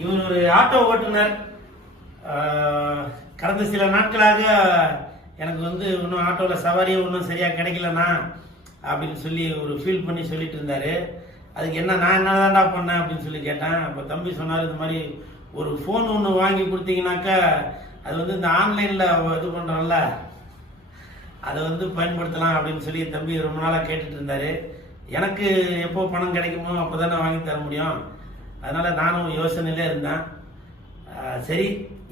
இவர் ஒரு ஆட்டோ ஓட்டுநர். கடந்த சில நாட்களாக எனக்கு வந்து இன்னும் ஆட்டோவில் சவாரியே ஒன்றும் சரியாக கிடைக்கலண்ணா அப்படின்னு சொல்லி ஒரு ஃபீல் பண்ணி சொல்லிட்டு இருந்தார். அதுக்கு என்ன நான் என்னதான்டா பண்ணேன் அப்படின்னு சொல்லி கேட்டேன். அப்போ தம்பி சொன்னார் இந்த மாதிரி ஒரு ஃபோன் ஒன்று வாங்கி கொடுத்தீங்கன்னாக்கா அது வந்து இந்த ஆன்லைனில் இது பண்ணுறோம்ல அதை வந்து பயன்படுத்தலாம் அப்படின்னு சொல்லி தம்பி ரொம்ப நாளாக கேட்டுட்டு இருந்தார். எனக்கு எப்போ பணம் கிடைக்குமோ அப்போ தானே வாங்கி தர முடியும். அதனால நானும் யோசனையிலே இருந்தேன். சரி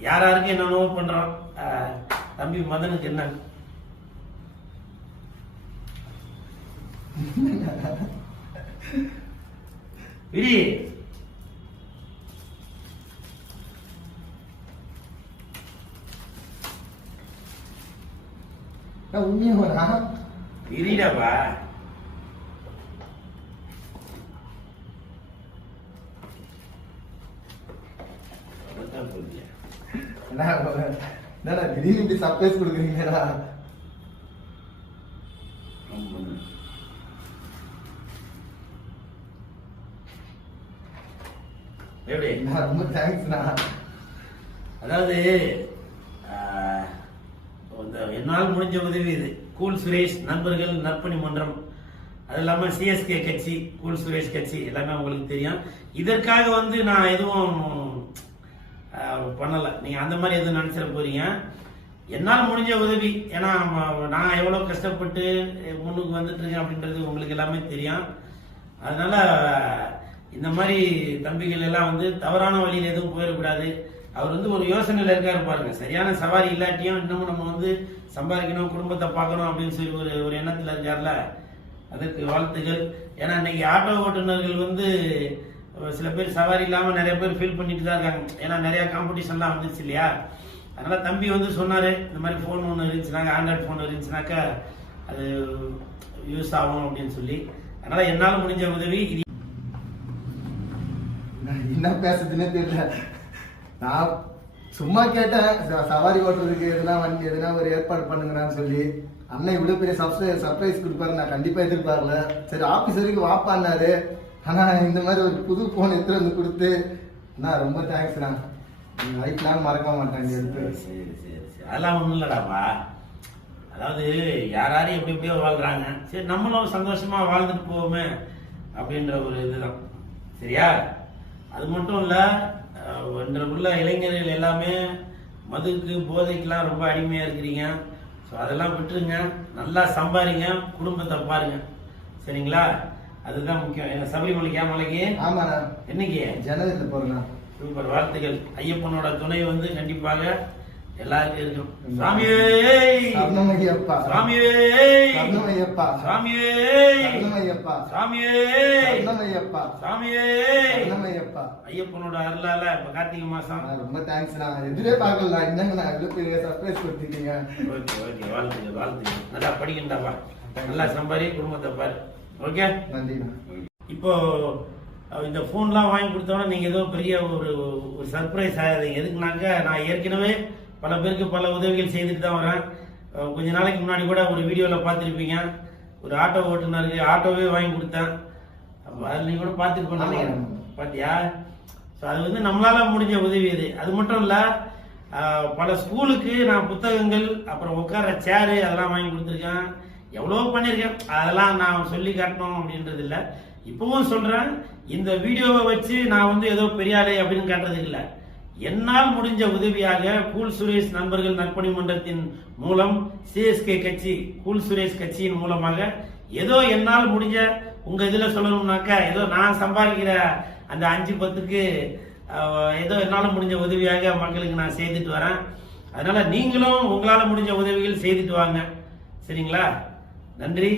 யார் யாருக்கு என்னென்னவோ பண்ணுறோம் தம்பி மதனுக்கு என்ன? விரி உண்மையா விரிடாப்பா என்னடா திடீர்னு இப்படி சர்ப்ரைஸ் கொடுக்குறீங்கடா எப்படி ரொம்ப தேங்க்ஸ்ண்ணா அதாவது ஆஹ், இந்த என்னால் முடிஞ்ச உதவி இது கூல் சுரேஷ் நண்பர்கள் நற்பணி மன்றம் அது இல்லாமல் சிஎஸ்கே கட்சி கூல் சுரேஷ் கட்சி எல்லாமே உங்களுக்கு தெரியும் இதற்காக வந்து நான் எதுவும் பண்ணலை. நீங்கள் அந்த மாதிரி எதுவும் நினச்சிட போறீங்க? என்னால் முடிஞ்ச உதவி. ஏன்னா நான் எவ்வளோ கஷ்டப்பட்டு முன்னுக்கு வந்துட்டுருக்கேன் அப்படின்றது உங்களுக்கு எல்லாமே தெரியும். அதனால் இந்த மாதிரி தம்பிகள் எல்லாம் வந்து தவறான வழியில் எதுவும் போயிடக்கூடாது. அவர் வந்து ஒரு யோசனையில் இருக்காரு பாருங்க. சரியான சவாரி இல்லாட்டியும் இன்னமும் நம்ம வந்து சம்பாதிக்கணும் குடும்பத்தை பார்க்கணும் அப்படின்னு சொல்லி ஒரு ஒரு எண்ணத்தில் இருக்கார்ல? அதற்கு வாழ்த்துகள். ஏன்னா இன்னைக்கு ஆட்டோ ஓட்டுநர்கள் வந்து சில பேர் சவாரி இல்லாமல் நிறைய பேர் ஃபீல் பண்ணிட்டு தான் இருக்காங்க. ஏன்னா நிறைய காம்படிஷன்லாம் வந்துச்சு இல்லையா? அதனால தம்பி வந்து சொன்னார் இந்த மாதிரி ஃபோன் ஒன்று இருந்துச்சுனாக்க ஆண்ட்ராய்ட் ஃபோன் இருந்துச்சுனாக்கா அது யூஸ் ஆகும் அப்படின்னு சொல்லி. அதனால என்னால் முடிஞ்ச உதவி இது. நான் என்ன பேசுறதுன்னே தெரியல. நான் சும்மா கேட்டேன் சவாரி ஓட்டுறதுக்கு எதுனா வண்டி எதுனா ஒரு ஏற்பாடு பண்ணுங்கன்னு சொல்லி. அண்ணன் இவ்வளோ பெரிய சர்ப்ரைஸ் சர்ப்ரைஸ் கொடுப்பாரு நான் கண்டிப்பாக எதிர்பார்க்கல. சரி ஆஃபீஸருக்கு வரைக்கும் வாப்பான்னாரு. ஆனால் இந்த மாதிரி ஒரு புது ஃபோன் எடுத்துகிட்டு வந்து கொடுத்து நான் ரொம்ப தேங்க்ஸ்ண்ணா லைஃப் லாங் மறக்க மாட்டேன் எடுத்து சரி சரி சரி அதெல்லாம் ஒன்றும் இல்லைடாப்பா. அதாவது யார் யாரும் எப்படி எப்படியோ வாழ்கிறாங்க சரி நம்மளும் சந்தோஷமாக வாழ்ந்துட்டு போவோமே அப்படின்ற ஒரு இதுதான். சரியா? அது மட்டும் இல்லை அஹ், இன்று உள்ள இளைஞர்கள் எல்லாமே மதுக்கு போதைக்கெலாம் ரொம்ப அடிமையாக இருக்கிறீங்க. ஸோ அதெல்லாம் விட்டுருங்க. நல்லா சம்பாதிங்க குடும்பத்தை பாருங்க. சரிங்களா? அதுதான் முக்கியம். என்ன சபரிமலைக்கா மலைக்கு ஆமாண்ணா. என்னைக்கு? ஜனவரியில் போறேண்ணா. சூப்பர். வாழ்த்துக்கள். ஐயப்பனோட துணை வந்து கண்டிப்பாக எல்லாருக்கும் இருக்கும். சாமியே! சரணமையப்பா சாமியே! சரணமையப்பா சாமியே! சரணமையப்பா சாமியே! சரணமையப்பா சாமியே! சரணமையப்பா ஐயப்பனோட அருளால இப்ப கார்த்திகை மாசம். ரொம்ப தேங்க்ஸ் நான் எதிரே பார்க்கல என்னங்க நான் இவ்வளவு பெரிய சர்ப்ரைஸ் கொடுத்துட்டீங்க? Okay okay. வாழ்த்துக்கள் வாழ்த்துக்கள். நல்லா படிக்கின்றாப்பா நல்லா சம்பாரி குடும்பத்தை பாரு. ஓகே? நன்றிண்ணா. இப்போ இந்த ஃபோன்லாம் வாங்கி கொடுத்தோன்னா நீங்க ஏதோ பெரிய ஒரு ஒரு சர்ப்ரைஸ் ஆகாதீங்க. எதுக்குனாக்க நான் ஏற்கனவே பல பேருக்கு பல உதவிகள் செய்துட்டு தான் வரேன். கொஞ்ச நாளைக்கு முன்னாடி கூட ஒரு வீடியோவில் பார்த்துருப்பீங்க. ஒரு ஆட்டோ ஓட்டுநருக்கு ஆட்டோவே வாங்கி கொடுத்தேன். அதில் நீங்க கூட பார்த்துருப்பேன் நினைக்கிறேன் ஆமா. பாத்தியா ஸோ அது வந்து நம்மளால முடிஞ்ச உதவி இது. அது மட்டும் இல்ல பல ஸ்கூலுக்கு நான் புத்தகங்கள் அப்புறம் உட்கார்ற சேரு அதெல்லாம் வாங்கி கொடுத்துருக்கேன். எவ்வளோ பண்ணியிருக்கேன். அதெல்லாம் நான் சொல்லி காட்டணும் அப்படின்றது இல்லை. இப்பவும் சொல்கிறேன் இந்த வீடியோவை வச்சு நான் வந்து ஏதோ பெரிய அப்படின்னு காட்டுறதுக்கு இல்லை. என்னால் முடிஞ்ச உதவியாக கூல் சுரேஷ் நண்பர்கள் நற்பணி மன்றத்தின் மூலம் சிஎஸ்கே கட்சி கூல் சுரேஷ் கட்சியின் மூலமாக ஏதோ என்னால் முடிஞ்ச உங்க இதுல சொல்லணும்னாக்கா ஏதோ நான் சம்பாதிக்கிற அந்த அஞ்சு பத்துக்கு ஏதோ என்னால் முடிஞ்ச உதவியாக மக்களுக்கு நான் செய்துட்டு வரேன். அதனால நீங்களும் உங்களால் முடிஞ்ச உதவிகள் செய்துட்டு வாங்க. சரிங்களா? நன்றி.